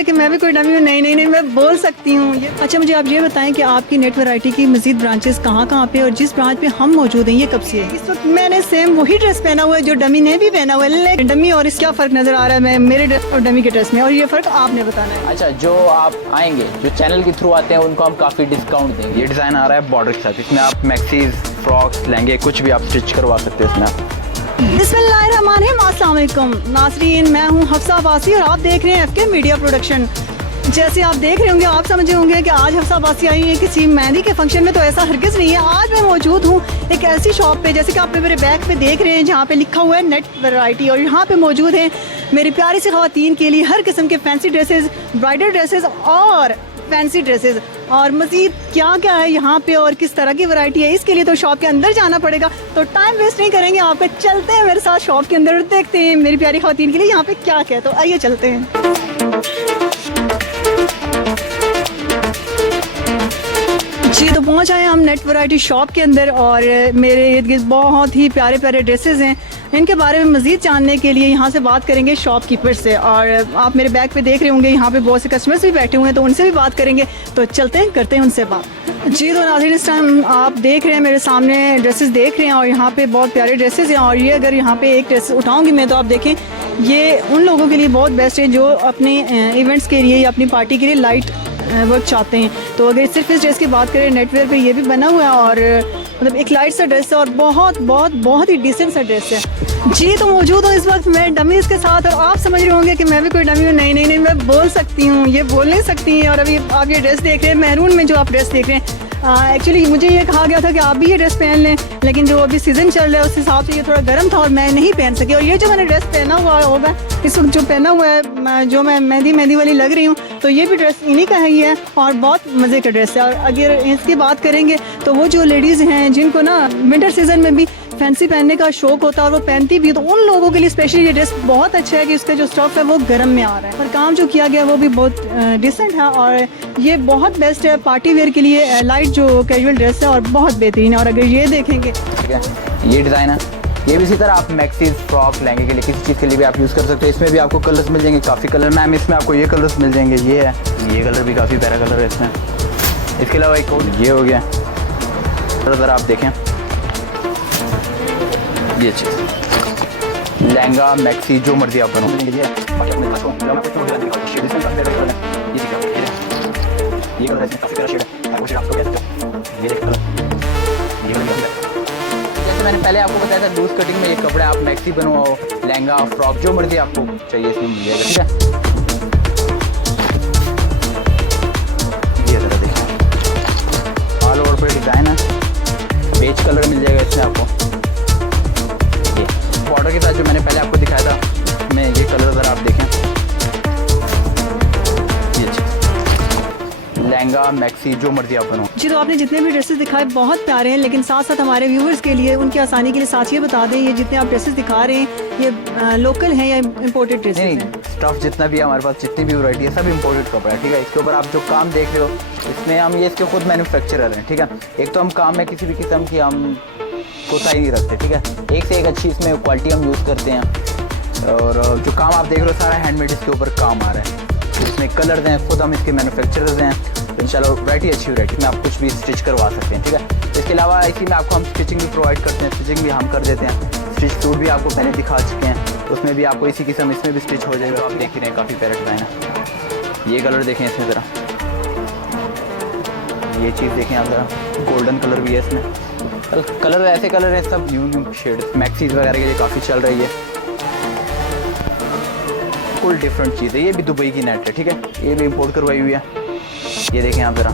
होंगे कि मैं भी कोई डमी हूँ। नहीं, मैं बोल सकती हूँ। अच्छा, मुझे आप ये बताएं कि आपकी नेट वैरायटी की मजीद ब्रांचेस कहाँ पे और जिस ब्रांच पे हम मौजूद हैं ये कब से है? इस वक्त मैंने सेम वही ड्रेस पहना हुआ है जो डमी ने भी पहना हुआ है, लेकिन डमी और इसका फ़र्क नज़र आ रहा है मैं मेरे ड्रेस और डमी के ड्रेस में, और ये फ़र्क आपने बताना है। अच्छा, जो आप आएंगे जो चैनल के थ्रू आते हैं उनको हम काफ़ी डिस्काउंट देंगे। ये डिज़ाइन आ रहा है बॉर्डर के साथ, इसमें आप मैक्सीज, फ्रॉक्स, लहंगे कुछ भी आप स्टिच करवा सकते हैं इसमें। बिस्मिल्लाहिर्रहमानिर्रहीम, अस्सलाम वालेकुम नाज़रीन, मैं हूँ हफ्सा अब्बासी और आप देख रहे हैं एफके मीडिया प्रोडक्शन। जैसे आप देख रहे होंगे, आप समझे होंगे कि आज हफ्सा अब्बासी आई है किसी मेहंदी के फंक्शन में, तो ऐसा हरगिज़ नहीं है। आज मैं मौजूद हूँ एक ऐसी शॉप पे, जैसे कि आप मेरे बैक पे देख रहे हैं, जहाँ पे लिखा हुआ है नेट वैरायटी, और यहाँ पे मौजूद हैं मेरी प्यारी सी ख़वातीन के लिए हर किस्म के फैंसी ड्रेसेस, ब्राइडल ड्रेसेस और फैंसी ड्रेसेस, और मज़ीद क्या क्या है यहाँ पे और किस तरह की वैरायटी है, इसके लिए तो शॉप के अंदर जाना पड़ेगा। तो टाइम वेस्ट नहीं करेंगे, आप पे चलते हैं मेरे साथ शॉप के अंदर, देखते हैं मेरी प्यारी ख़वातीन के लिए यहाँ पे क्या क्या है। तो आइए चलते हैं। जी, तो पहुँच आए हम नेट वैरायटी शॉप के अंदर, और मेरे इर्द गिर्द बहुत ही प्यारे प्यारे ड्रेसेस हैं। इनके बारे में मज़ीद जानने के लिए यहाँ से बात करेंगे शॉपकीपर से, और आप मेरे बैग पे देख रहे होंगे यहाँ पे बहुत से कस्टमर्स भी बैठे हुए हैं, तो उनसे भी बात करेंगे। तो चलते हैं, करते हैं उनसे बात। जी, तो नाज़रीन, इस टाइम आप देख रहे हैं मेरे सामने ड्रेसेस देख रहे हैं, और यहाँ पे बहुत प्यारे ड्रेसेस हैं। और ये अगर यहाँ पे एक ड्रेस उठाऊँगी मैं, तो आप देखें ये उन लोगों के लिए बहुत बेस्ट है जो अपने इवेंट्स के लिए या अपनी पार्टी के लिए लाइट वर्क चाहते हैं। तो अगर सिर्फ इस ड्रेस की बात करें, नेटवेयर पे ये भी बना हुआ है, और मतलब एक लाइट सा ड्रेस है और बहुत ही डिसेंट सा ड्रेस है। जी, तो मौजूद हूँ इस वक्त मैं डमीज़ के साथ, और आप समझ रहे होंगे कि मैं भी कोई डमी हूँ। नहीं, मैं बोल सकती हूँ, ये बोल नहीं सकती हैं। और अभी आप ये ड्रेस देख रहे हैं, मैरून में जो आप ड्रेस देख रहे हैं, एक्चुअली मुझे ये कहा गया था कि आप भी ये ड्रेस पहन लें, लेकिन जो अभी सीज़न चल रहा है उस हिसाब से ये थोड़ा गर्म था और मैं नहीं पहन सकी। और ये जो मैंने ड्रेस पहना हुआ होगा इस वक्त, जो पहना हुआ है, जो मैं मेहंदी वाली लग रही हूँ, तो ये भी ड्रेस इन्हीं का ही है और बहुत मज़े का ड्रेस है। और अगर इसकी बात करेंगे तो वो जो लेडीज़ हैं जिनको ना विंटर सीज़न में भी फैंसी पहनने का शौक होता है और वो पहनती भी, तो उन लोगों के लिए स्पेशली ये ड्रेस बहुत अच्छा है कि उसका जो स्टफ है वो गर्म में आ रहा है, और काम जो किया गया है वो भी बहुत डिसेंट है, और ये बहुत बेस्ट है पार्टी वेयर के लिए। लाइट जो कैजुअल ड्रेस है और बहुत बेहतरीन है। और अगर ये देखेंगे, ठीक है, ये डिज़ाइन है, ये भी इसी तरह आप मैक्सीज, फ्रॉक, लहंगे के लिए किसी चीज़ के लिए भी आप यूज़ कर सकते हैं। इसमें भी आपको कलर्स मिल जाएंगे, काफ़ी कलर। मैम, इसमें आपको ये कलर्स मिल जाएंगे, ये है, ये कलर भी काफ़ी प्यारा कलर है इसमें। इसके अलावा एक और ये हो गया, ज़रा आप देखें ये चीज़, लहंगा, मैक्सी, जो मर्जी आप बनवाएंगे। ये कलर काफ़ी प्यारा शेड है, जैसे मैंने पहले आपको बताया था लूज कटिंग में ये कपड़े आप मैक्सी बनवाओ, लहंगा, फ्रॉक, जो मर्जी आपको चाहिए इसमें मिल जाएगा। ठीक है, ये ज़रा देखें, ऑल ओवर पे डिज़ाइन है, बेज कलर मिल जाएगा इसमें आपको। ये बॉर्डर के साथ जो मैंने पहले आपको दिखाया था, मैं ये कलर ज़रा आप देखें, ये चीज़, लहंगा, मैक्सी, जो मर्जी आप बनाओ। जी, तो आपने जितने भी ड्रेसेस दिखाए बहुत प्यारे हैं, लेकिन साथ साथ हमारे व्यूअर्स के लिए उनकी आसानी के लिए साथ ये बता दें, ये जितने आप ड्रेसेस दिखा रहे हैं ये लोकल हैं या इम्पोर्टेड ड्रेसेस हैं? स्टफ जितना भी है हमारे पास, जितनी भी वैरायटी है, सब इम्पोर्टेड कपड़ा है। ठीक है, इसके ऊपर आप जो काम देख रहे हो, इसमें हम ये इसके खुद मैन्युफैक्चरर हैं। ठीक है, एक तो हम काम में किसी भी किस्म की हम कोताही नहीं रखते। ठीक है, एक से एक अच्छी इसमें क्वालिटी हम यूज़ करते हैं, और जो काम आप देख रहे हो सारा हैंडमेड इसके ऊपर काम आ रहा है। इसमें कलर्स हैं, खुद हम इसके मैन्युफैक्चरर्स हैं। इंशाल्लाह वैरायटी अच्छी वैरायटी में आप कुछ भी स्टिच करवा सकते हैं। ठीक है, इसके अलावा इसी में आपको हम स्टिचिंग भी प्रोवाइड करते हैं, स्टिचिंग भी हम कर देते हैं। स्टिच सूट भी आपको पहले दिखा चुके हैं, उसमें भी आपको इसी किस्म इसमें भी स्टिच हो जाएगा। तो आप देख ही रहे हैं, काफ़ी प्यारा डिज़ाइन है। ये कलर देखें इसमें ज़रा, ये चीज़ देखें आप ज़रा, गोल्डन कलर भी है इसमें। कलर ऐसे कलर हैं सब न्यू शेड, मैक्सीज वगैरह के लिए काफ़ी चल रही है, फुल डिफरेंट चीज़ है। ये भी दुबई की नेट है। ठीक है, ये भी इंपोर्ट करवाई हुई है। ये देखें आप ज़रा,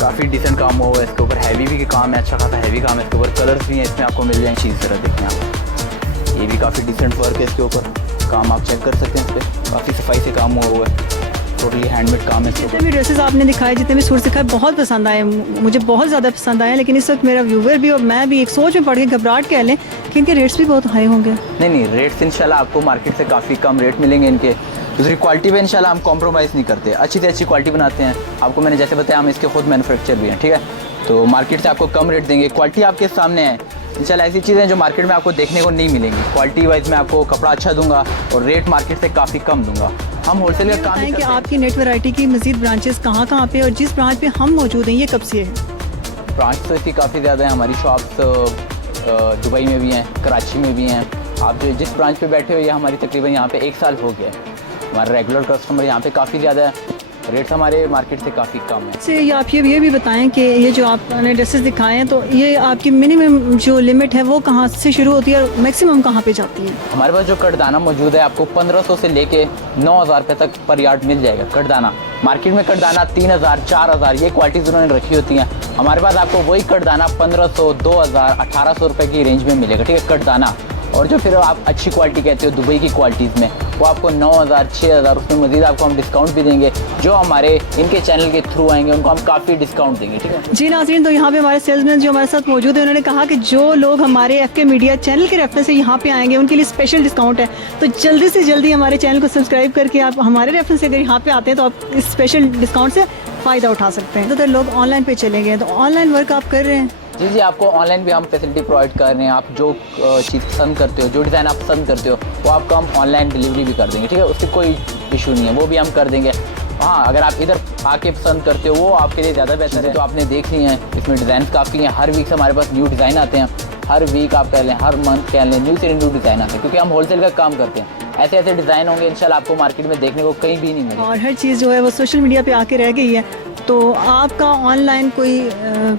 काफ़ी डिसेंट काम हुआ है इसके ऊपर, हैवी भी काम है, अच्छा खासा हैवी काम है इसके ऊपर। कलर्स भी हैं इसमें आपको मिल जाएंगे। चीज़ ज़रा देखें आप, ये भी काफ़ी डिसेंट वर्क है इसके ऊपर, काम आप चेक कर सकते हैं। इस पर काफ़ी सफाई से काम हुआ है, टोटली हैंडमेड काम है। जितने भी ड्रेसेस आपने दिखाए, जितने भी सूट दिखाए, बहुत पसंद आए, मुझे बहुत ज़्यादा पसंद आए। लेकिन इस वक्त मेरा व्यूवर भी और मैं भी एक सोच में पड़ के घबराहट कह लें कि इनके रेट्स भी बहुत हाई होंगे। नहीं, रेट्स इंशाल्लाह आपको मार्केट से काफ़ी कम रेट मिलेंगे इनके। दूसरी क्वालिटी पे इंशाल्लाह हम कॉम्प्रोमाइज़ नहीं करते, अच्छी से अच्छी क्वालिटी बनाते हैं। आपको मैंने जैसे बताया, हम इसके खुद मैन्युफैक्चर भी हैं। ठीक है, तो मार्केट से आपको कम रेट देंगे, क्वालिटी आपके सामने है। इंशाल्लाह ऐसी चीज़ें जो मार्केट में आपको देखने को नहीं मिलेंगी। क्वालिटी वाइज मैं आपको कपड़ा अच्छा दूंगा और रेट मार्केट से काफ़ी कम दूंगा। हम होलसेल का काम भी बताएं कि करते हैं। आपकी नेट वैरायटी की मजीद ब्रांचेस कहाँ कहाँ पे और जिस ब्रांच पे हम मौजूद हैं ये कब से है? ब्रांच तो इसकी काफ़ी ज़्यादा है। हमारी शॉप्स दुबई में भी हैं, कराची में भी हैं। आप जो जिस ब्रांच पे बैठे हो ये हमारी तकरीबन यहाँ पे 1 साल हो गया है। हमारा रेगुलर कस्टमर यहाँ पे काफ़ी ज़्यादा है, रेट्स हमारे मार्केट से काफ़ी कम है। से ये आप ये भी बताएं कि ये जो आपने ड्रेसेस दिखाए हैं तो ये आपकी मिनिमम जो लिमिट है वो कहाँ से शुरू होती है और मैक्सिमम कहाँ पे जाती है? हमारे पास जो कटदाना मौजूद है आपको 1500 से लेके 9000 रुपये तक पर यार्ड मिल जाएगा कटदाना। मार्केट में कटदाना 3000, 4000 ये क्वालिटीज़ उन्होंने रखी होती हैं। हमारे पास आपको वही कटदाना 1500, 2000, 1800 रुपये की रेंज में मिलेगा, ठीक है कटदाना। और जो फिर आप अच्छी क्वालिटी कहते हो दुबई की क्वालिटीज़ में वो आपको 9000, 6000, उसमें मज़ीद आपको हम डिस्काउंट भी देंगे। जो हमारे इनके चैनल के थ्रू आएंगे उनको हम काफ़ी डिस्काउंट देंगे, ठीक है। जी नाज़रीन, तो यहाँ पे हमारे सेल्समैन जो हमारे साथ मौजूद है उन्होंने कहा कि जो लोग हमारे FK मीडिया चैनल के रेफरेंस से यहाँ पे आएंगे उनके लिए स्पेशल डिस्काउंट है। तो जल्दी से जल्दी हमारे चैनल को सब्सक्राइब करके आप हमारे रेफरेंस से अगर यहाँ पे आते हैं तो आप इस स्पेशल डिस्काउंट से फ़ायदा उठा सकते हैं। तो लोग ऑनलाइन पे चलेंगे तो ऑनलाइन वर्क आप कर रहे हैं? जी, आपको ऑनलाइन भी हम फैसिलिटी प्रोवाइड कर रहे हैं। आप जो चीज़ पसंद करते हो, जो डिज़ाइन आप पसंद करते हो वो आपको हम ऑनलाइन डिलीवरी भी कर देंगे, ठीक है। उसकी कोई इशू नहीं है, वो भी हम कर देंगे। हाँ, अगर आप इधर आके पसंद करते हो वो आपके लिए ज़्यादा बेहतर है। तो आपने देख ली हैं, इसमें डिज़ाइन काफ़ी हैं। हर वीक से हमारे पास न्यू डिज़ाइन आते हैं। हर वीक आप कह लें, हर मंथ कह लें, न्यू से न्यू डिज़ाइन आते हैं क्योंकि हम होलसेल का काम करते हैं। ऐसे ऐसे डिज़ाइन होंगे इंशाल्लाह आपको मार्केट में देखने को कहीं भी नहीं मिलेगा। और हर चीज़ जो है वो सोशल मीडिया पे आके रह गई है। तो आपका ऑनलाइन कोई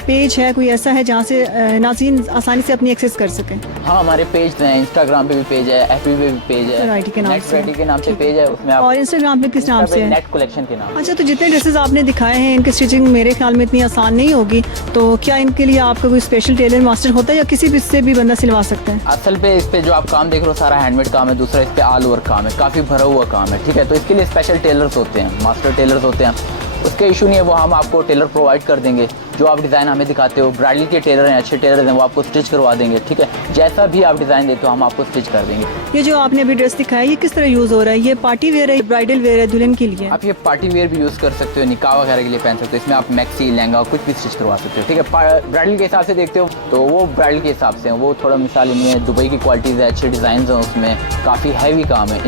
पेज है, कोई ऐसा है जहाँ से नाज़रीन आसानी से अपनी एक्सेस कर सकें? हाँ, हमारे पेज हैं, इंस्टाग्राम पे भी पेज है, FB पे भी पेज है, वैरायटी के नाम नेट से। वैरायटी के नाम से पेज है। उसमें आप और इंस्टाग्राम पे किस नाम से है? नेट कलेक्शन के नाम। अच्छा, तो जितने ड्रेसेस आपने दिखाए हैं इनकी स्टिचिंग मेरे ख्याल में इतनी आसान नहीं होगी, तो क्या इनके लिए आपका कोई स्पेशल टेलर मास्टर होता है या किसी भी से भी बंदा सिलवा सकता है? असल पे इस पे जो आप काम देख रहे हो सारा हैंडमेड काम है। दूसरा इस पे ऑल ओवर काम है, काफ़ी भरा हुआ काम है, ठीक है। तो इसके लिए स्पेशल टेलर्स होते हैं, मास्टर टेलर्स होते हैं। उसके इशू नहीं है, वो हम आपको टेलर प्रोवाइड कर देंगे। जो आप डिज़ाइन हमें दिखाते हो, ब्राइडल के टेलर हैं, अच्छे टेलर हैं, वो आपको स्टिच करवा देंगे, ठीक है। जैसा भी आप डिज़ाइन देते हो हम आपको स्टिच कर देंगे। ये जो आपने अभी ड्रेस दिखाया ये किस तरह यूज़ हो रहा है? ये पार्टी वेयर है, ब्राइडल वेयर है, दुल्हन के लिए? आप ये पार्टी वेयर भी यूज़ कर सकते हो, निकाह वगैरह के लिए पहन सकते हो। इसमें आप मैक्सी, लहंगा कुछ भी स्टिच करवा सकते हो, ठीक है। ब्राइडल के हिसाब से देखते हो तो वो ब्राइडल के हिसाब से हैं। वो थोड़ा मिसाल इनमें दुबई की क्वालिटीज़ है, अच्छे डिज़ाइन हैं, उसमें काफ़ी हैवी काम है।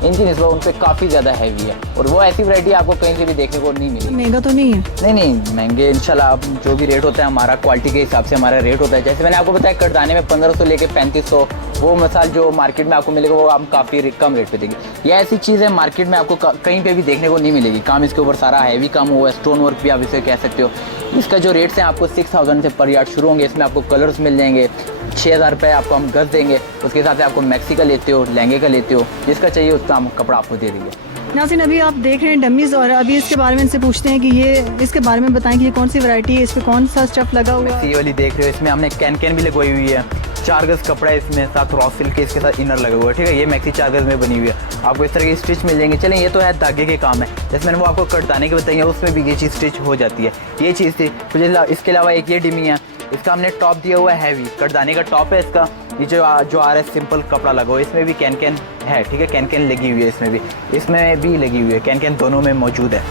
इनकी निस्बत उन पर काफ़ी ज़्यादा हैवी है और वो ऐसी वैरायटी आपको कहीं से भी देखने को नहीं मिलेगी। महंगा तो नहीं है? नहीं, महंगे इंशाल्लाह। आप जो भी रेट होता है हमारा क्वालिटी के हिसाब से हमारा रेट होता है। जैसे मैंने आपको बताया कटदाने में 1500 लेके 3500, वो मिसाल जो मार्केट में आपको मिलेगा वो हम काफ़ी कम रेट पे देंगे। ये ऐसी चीज़ है मार्केट में आपको कहीं पे भी देखने को नहीं मिलेगी। काम इसके ऊपर सारा हैवी काम हुआ है, स्टोन वर्क भी आप इसे कह सकते हो। इसका जो रेट्स हैं आपको 6000 से पर यार्ड शुरू होंगे। इसमें आपको कलर्स मिल जाएंगे। 6000 रुपये आपको हम गज देंगे। उसके हिसाब से आपको मैक्सी का लेते हो, लहंगे का लेते हो, जिसका चाहिए उतना हम कपड़ा आपको दे देंगे। नाज़रीन, अभी आप देख रहे हैं डमीज़ और अभी इसके बारे में इनसे पूछते हैं कि ये इसके बारे में बताएं कि ये कौन सी वैरायटी है, इस पर कौन सा स्टफ लगा हुआ है? ये वाली देख रहे हो, इसमें हमने कैन भी लगवाई हुई है। 4 गज कपड़ा है इसमें, साथ रॉ सिल्क के इसके साथ इनर लगा हुआ है, ठीक है। ये मैक्सी 4 गज में बनी हुई है। आपको इस तरह की स्टिच मिल जाएंगे। चलें, ये तो है धागे के काम है। जैसे मैंने वो आपको कटदाने के बताइए उसमें भी ये चीज़ स्टिच हो जाती है। ये चीज़ थी। फिर इसके अलावा एक ये डिमी है, इसका हमने टॉप दिया हुआ है हैवी, कटदाने का टॉप है इसका। ये जो आ रहा है सिंपल कपड़ा लगा हुआ है, इसमें भी कैन है, ठीक है। कैन लगी हुई है, इसमें भी लगी हुई है। कैन दोनों में मौजूद है।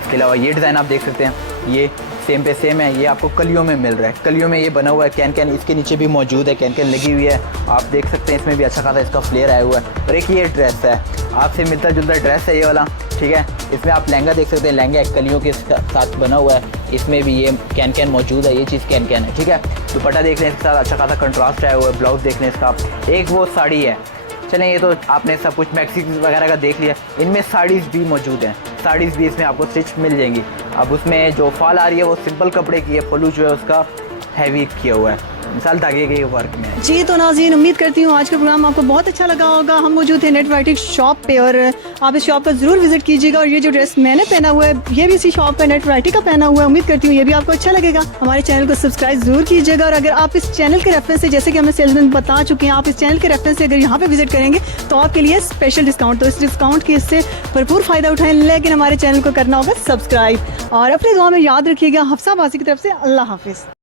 इसके अलावा ये डिज़ाइन आप देख सकते हैं, ये सेम पे सेम है। ये आपको कलियों में मिल रहा है, कलियों में ये बना हुआ है। कैन इसके नीचे भी मौजूद है, कैन लगी हुई है। आप देख सकते हैं इसमें भी अच्छा खासा इसका फ्लेयर आया हुआ है। और एक ये ड्रेस है, आपसे मिलता जुलता ड्रेस है ये वाला, ठीक है। इसमें आप लहंगा देख सकते हैं, लहंगा कलियों के साथ बना हुआ है। इसमें भी ये कैन मौजूद है, ये चीज़ कैन है, ठीक है। दुपट्टा देख लें, इसके साथ अच्छा खासा कंट्रास्ट आया हुआ है। ब्लाउज देख लें इसका। एक वो साड़ी है। चलें, ये तो आपने सब कुछ मैक्सी वगैरह का देख लिया। इनमें साड़ीज़ भी मौजूद हैं, साड़ीज़ भी इसमें आपको स्टिच मिल जाएंगी। अब उसमें जो फॉल आ रही है वो सिंपल कपड़े की है, पल्लू जो है उसका हैवी किया हुआ है, मिसाल धागे के वर्क में। जी, तो नाज़रीन उम्मीद करती हूँ आज का प्रोग्राम आपको बहुत अच्छा लगा होगा। हम मौजूद थे नेट वैरायटी शॉप पे और आप इस शॉप पर ज़रूर विजिट कीजिएगा। और ये जो ड्रेस मैंने पहना हुआ है ये भी इसी शॉप पे नेट वैरायटी का पहना हुआ है। उम्मीद करती हूँ ये भी आपको अच्छा लगेगा। हमारे चैनल को सब्सक्राइब जरूर कीजिएगा। और अगर आप इस चैनल के रेफरेंस से, जैसे कि हमें सेल्समैन बता चुके हैं, आप इस चैनल के रेफरेंस से अगर यहाँ पे विजिट करेंगे तो आपके लिए स्पेशल डिस्काउंट। तो इस डिस्काउंट की इससे भरपूर फ़ायदा उठाएं, लेकिन हमारे चैनल को करना होगा सब्सक्राइब। और अपनी दुआ में याद रखिएगा। हफ्सा बाजी की तरफ से अल्लाह हाफिज़।